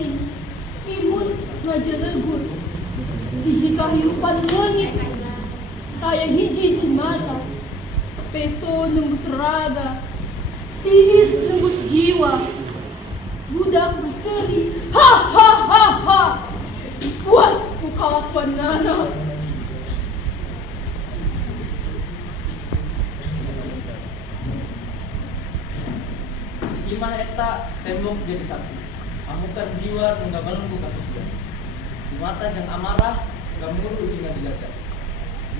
penting imut raja legur hiji kahirupan leungit taya hiji cimata peso nembus raga tihis nembus jiwa budak berseri ha ha ha ha puas ku kawan nana. Imah eta tembok jadi saksi. Amukan jiwa nggak belenggu kasusnya. Di mata yang amarah nggak muru dengan dilaga.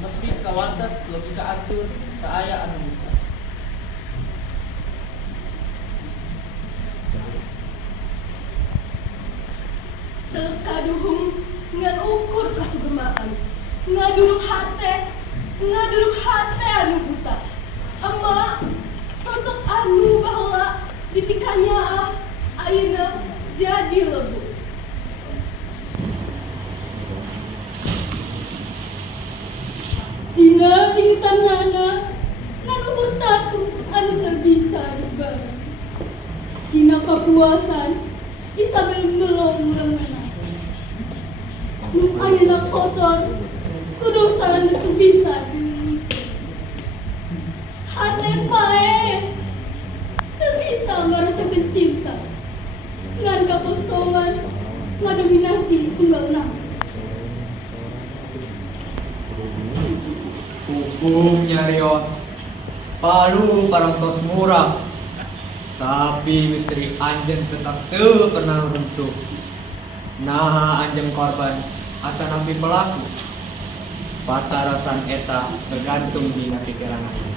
Meski kawantas logika ancur seaya anu bisa. Terkaduhung ngan ukur kasugemaan ngaduruk hate anu buta emak sosok anu baheula dipikanya ayeuna jadi lebu. Dina intanana ngan ukur tatu anu teu bisa dibalas. Dina kapuasan Isabel melong lengan. Ayeuna kotor, kudosaan itu bisa dimiliki. Hati pae, tak bisa merasa pencinta. Ngan kekosongan, ngadominasi tunggal enam. Hukum nyarios, palu parantos murah. Tapi misteri anjen tetap teu pernah menentu. Nah anjen korban atau nabi pelaku. Patarasan eta tergantung di pikiran aku.